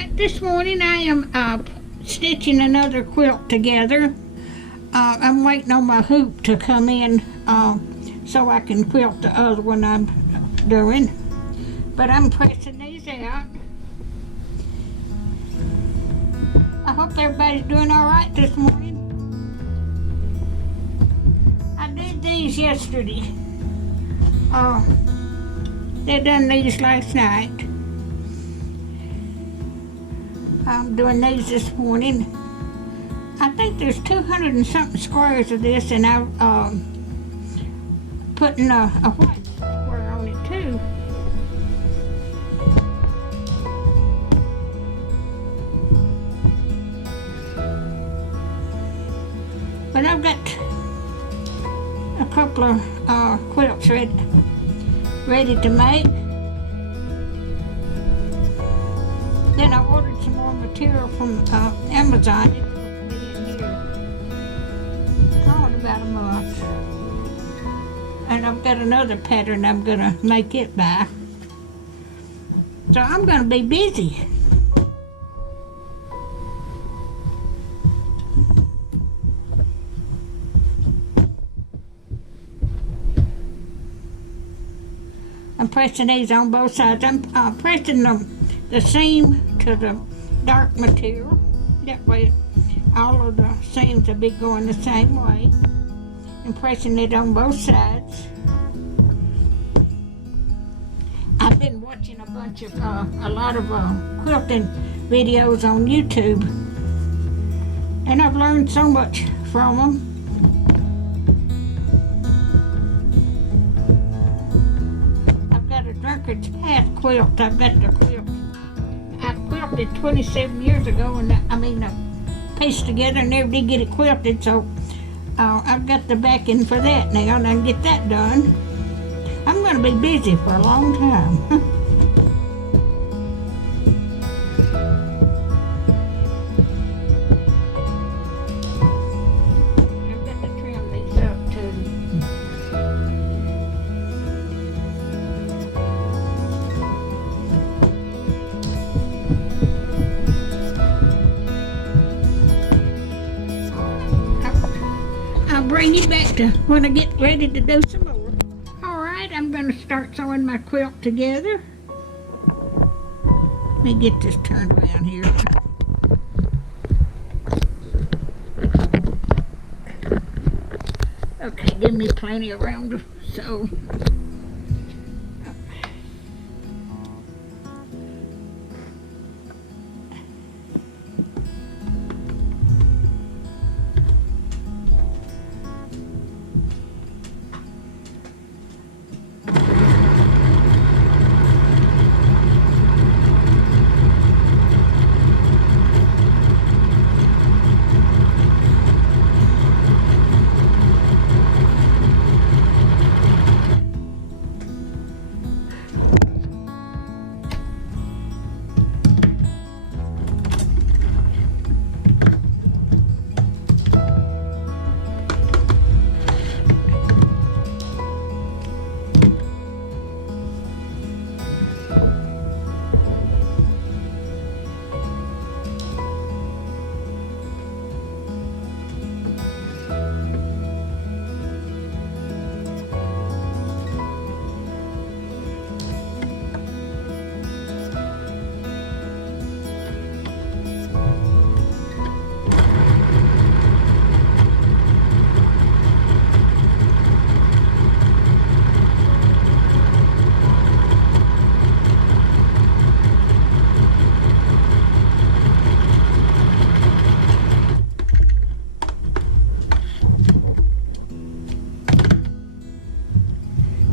Alright, this morning I am stitching another quilt together. I'm waiting on my hoop to come in so I can quilt the other one I'm doing. But I'm pressing these out. I hope everybody's doing alright this morning. I did these yesterday. They done these last night. I'm doing these this morning. I think there's 200 and something squares of this, and I'm putting a white square on it too. But I've got a couple of quilts ready to make. Then I ordered some more material from Amazon. It will be in here in about a month. And I've got another pattern I'm going to make it by. So I'm going to be busy. I'm pressing these on both sides. I'm pressing the seam to the dark material. That way all of the seams will be going the same way. And pressing it on both sides. I've been watching a lot of quilting videos on YouTube. And I've learned so much from them. Drunkard's Path quilt. I've got the quilt. I quilted 27 years ago, and pieced together and never did get it quilted, so I've got the backing for that now, and I can get that done. I'm going to be busy for a long time. Bring you back to when I get ready to do some more. Alright, I'm going to start sewing my quilt together. Let me get this turned around here. Okay, give me plenty of room to sew.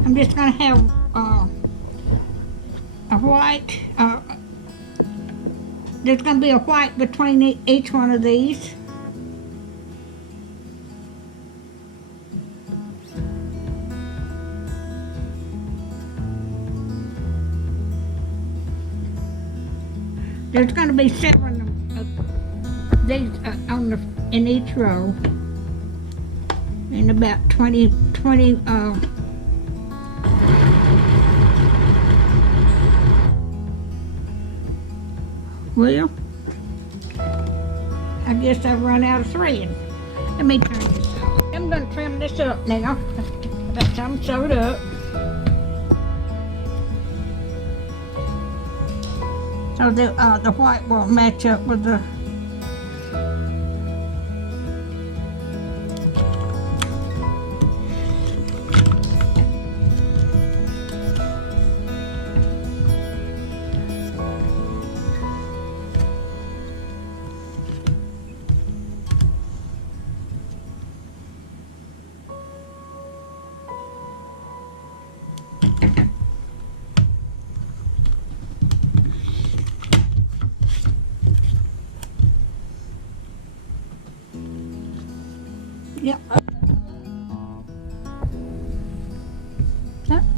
I'm just going to have a white, there's going to be a white between each one of these. There's going to be 7 of these in each row, and about 20 Well, I guess I've run out of thread. Let me turn this off. I'm going to trim this up now. Got some sewed up. So the white won't match up with the... Yep.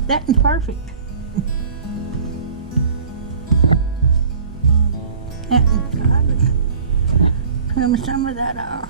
That's perfect. Trim some of that off.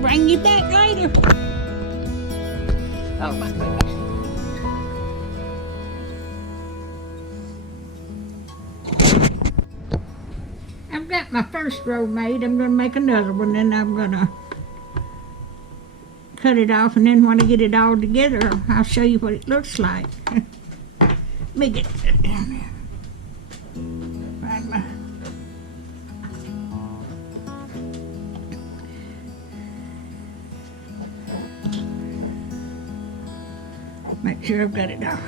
Bring you back later. Oh my goodness. I've got my first row made. I'm going to make another one, and I'm going to cut it off, and then when I get it all together, I'll show you what it looks like. Let me get that down there. Find my... Make sure I've got it all.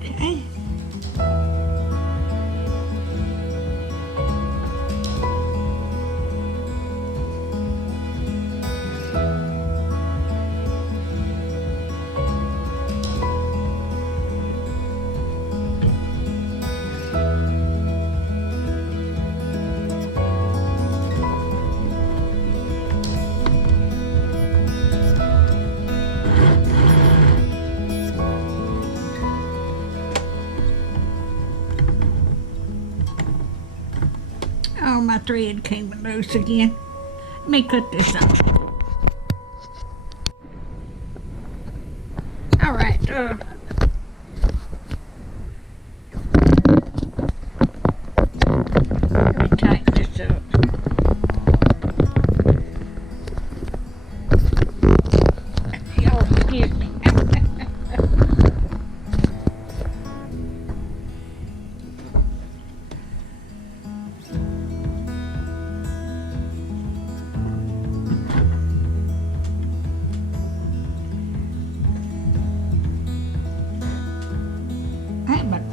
Okay. Oh, my thread came loose again. Let me cut this off. All right. Let me tighten this up. Oh, excuse me.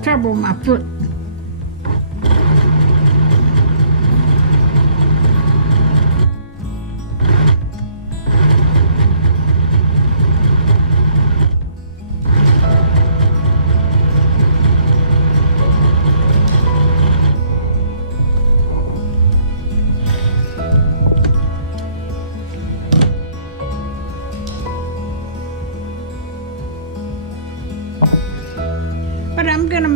Trouble with my foot. But I'm gonna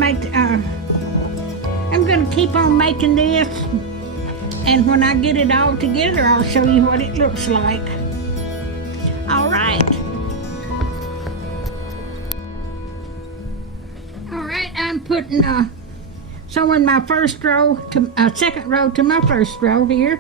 keep on making this, and when I get it all together, I'll show you what it looks like. All right. All right, I'm putting sewing my first row to second row to my first row here.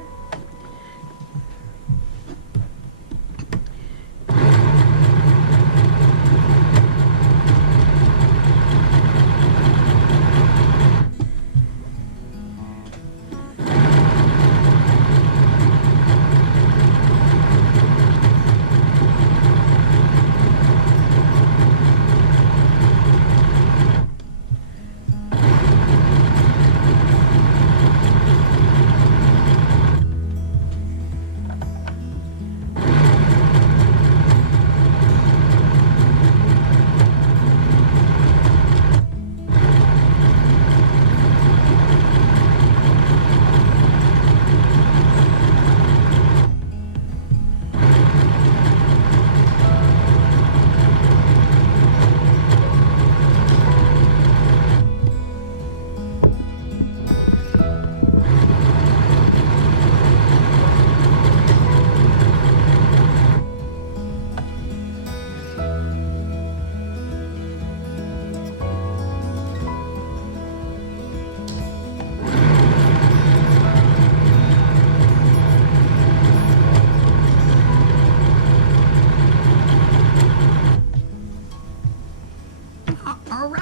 All right.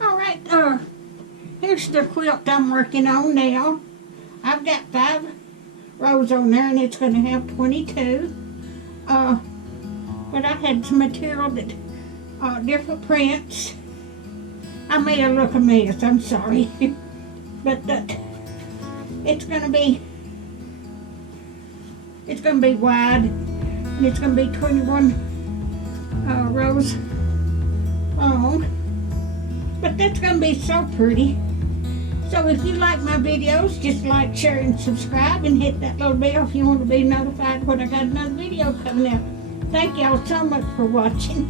All right, here's the quilt I'm working on now. I've got 5 rows on there and it's going to have 22. But I had some material that, different prints. I made a look a mess, I'm sorry. But it's going to be wide, and it's going to be 21 rows long. But that's going to be so pretty. So if you like my videos, just like, share, and subscribe, and hit that little bell if you want to be notified when I got another video coming out. Thank y'all so much for watching.